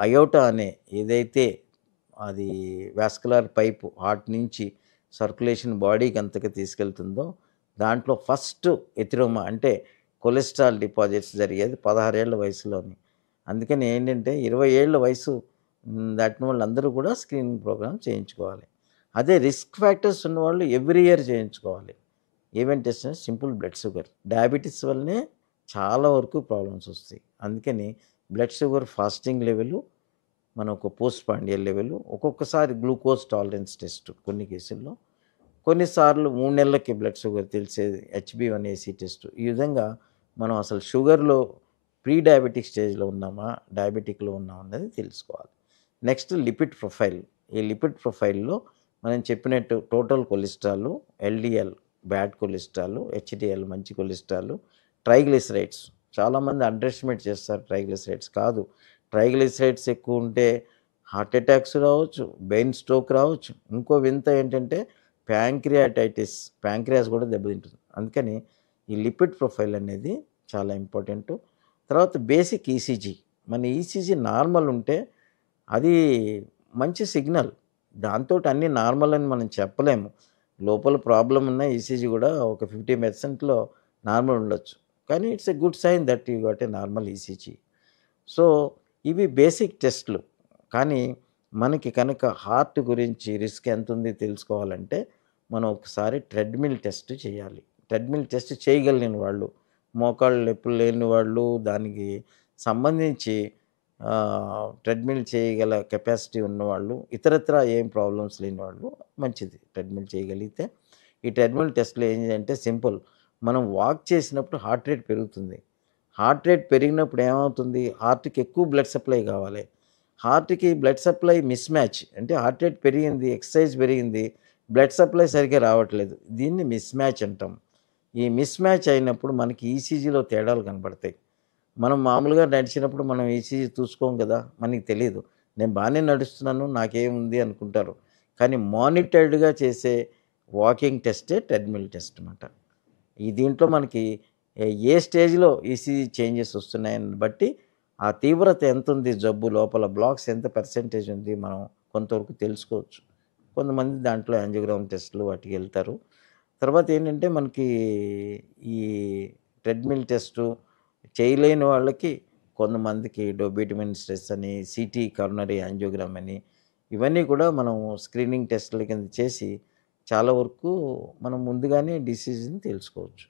Iota అనే ఏదైతే అది వాస్కులర్ పైపు హార్ట్ నుంచి సర్క్యులేషన్ బాడీకి అంతగా తీసుకెళ్తుందో దాంట్లో ఫస్ట్ ఎథిరోమా అంటే కొలెస్ట్రాల్ డిపాజిట్స్ జరిగేది 16 ఏళ్ల వయసులోని. అందుకని ఏంటంటే 20 ఏళ్ల వయసు దాటిన వాళ్ళందరూ కూడా స్క్రీనింగ్ ప్రోగ్రామ్ చేయించుకోవాలి. అదే రిస్క్ ఫ్యాక్టర్స్ ఉన్నవాళ్ళు ఎవ్రీ ఇయర్ చేయించుకోవాలి. ఏమేం టెస్ట్ అంటే సింపుల్ బ్లడ్ షుగర్. డయాబెటిస్ వల్లనే చాలా వరకు ప్రాబ్లమ్స్ వస్తాయి. అందుకని బ్లడ్ షుగర్ ఫాస్టింగ్ లెవెలు, మనం ఒక పోస్ట్ పాండియల్ లెవెలు, ఒక్కొక్కసారి గ్లూకోజ్ టాలరెన్స్ టెస్ట్ కొన్ని కేసుల్లో, కొన్నిసార్లు 3 నెలలకి బ్లడ్ షుగర్ తెలిసేది హెచ్‌బీ1ఏసీ టెస్ట్. ఈ విధంగా మనం అసలు షుగర్‌లో ప్రీ డయాబెటిక్ స్టేజ్‌లో ఉన్నామా, డయాబెటిక్‌లో ఉన్నామా అన్నది తెలుసుకోవాలి. Next lipid profile. ఈ లిపిడ్ ప్రొఫైల్‌లో మనం చెప్పినట్టు total cholesterol, LDL bad cholesterol, HDL మంచి కొలెస్ట్రాల్, ట్రైగ్లిసరైడ్స్ చాలామంది అండర్ ఎస్టిమేట్ చేస్తారు ట్రైగ్లిసరైడ్స్. కాదు, ట్రైగ్లిసరైడ్స్ ఎక్కువ ఉంటే హార్ట్ అటాక్స్ రావచ్చు, బ్రెయిన్ స్ట్రోక్ రావచ్చు. ఇంకో వింత ఏంటంటే ప్యాంక్రియాటైటిస్, ప్యాంక్రియాస్ కూడా దెబ్బతింటుంది. అందుకని ఈ లిపిడ్ ప్రొఫైల్ అనేది చాలా ఇంపార్టెంటు. తర్వాత బేసిక్ ఈసీజీ. మన ఈసీజీ నార్మల్ ఉంటే అది మంచి సిగ్నల్. దాంతోటి అన్నీ నార్మల్ అని మనం చెప్పలేము. లోపల ప్రాబ్లమ్ ఉన్న ఈసీజీ కూడా ఒక 50% నార్మల్ ఉండొచ్చు. కానీ it's a good sign that you got a normal ECG. So, ఇవి బేసిక్ టెస్ట్‌లు. కానీ మనకి కనుక హార్ట్ గురించి రిస్క్ ఎంతుంది తెలుసుకోవాలంటే, మనం ఒకసారి ట్రెడ్‌మిల్ టెస్ట్ చేయాలి. ట్రెడ్‌మిల్ టెస్ట్ చేయగలిగిన వాళ్ళు, మోకాళ్ళు నొప్పులు లేని వాళ్ళు, దానికి సంబంధించి ట్రెడ్‌మిల్ చేయగల కెపాసిటీ ఉన్నవాళ్ళు, ఇతరత్రా ఏం ప్రాబ్లమ్స్ లేని వాళ్ళు మంచిది ట్రెడ్‌మిల్ చేయగలిగితే. ఈ ట్రెడ్‌మిల్ టెస్ట్‌లో ఏంటంటే సింపుల్. మనం వాక్ చేసినప్పుడు హార్ట్ రేట్ పెరుగుతుంది. హార్ట్ రేట్ పెరిగినప్పుడు ఏమవుతుంది? హార్ట్‌కి ఎక్కువ బ్లడ్ సప్లై కావాలి. హార్ట్‌కి బ్లడ్ సప్లై మిస్ మ్యాచ్. అంటే హార్ట్ రేట్ పెరిగింది, ఎక్సర్సైజ్ పెరిగింది, బ్లడ్ సప్లై సరిగ్గా రావట్లేదు. దీన్ని మిస్ మ్యాచ్ అంటాం. ఈ మిస్ మ్యాచ్ అయినప్పుడు మనకి ఈసీజీలో తేడాలు కనపడతాయి. మనం మామూలుగా నడిచినప్పుడు మనం ఈసీజీ చూసుకోం కదా! మనకి తెలీదు. నేను బానే నడుస్తున్నాను, నాకేముంది అనుకుంటారు. కానీ మానిటర్డ్‌గా చేసే వాకింగ్ టెస్టే ట్రెడ్‌మిల్ టెస్ట్ మాట. ఈ దీంట్లో మనకి ఏ స్టేజ్‌లో ఈసీజీ చేంజెస్ వస్తున్నాయని బట్టి, ఆ తీవ్రత ఎంతుంది జబ్బు లోపల బ్లాక్స్ ఎంత పర్సెంటేజ్ ఉంది మనం కొంతవరకు తెలుసుకోవచ్చు. కొంతమంది దాంట్లో యాంజియోగ్రామ్ టెస్ట్‌లు వాటికెళ్తారు. తర్వాతేంటంటే మనకి ఈ ట్రెడ్‌మిల్ టెస్టు చేయలేని వాళ్ళకి కొంతమందికి డోబిటమిన్ స్ట్రెస్ అని, సీటీ కరోనరీ యాంజియోగ్రామ్ అని, ఇవన్నీ కూడా మనం స్క్రీనింగ్ టెస్ట్‌ల కింద చేసి చాలా వరకు మనం ముందుగానే డిసీజ్‌ని తెలుసుకోవచ్చు.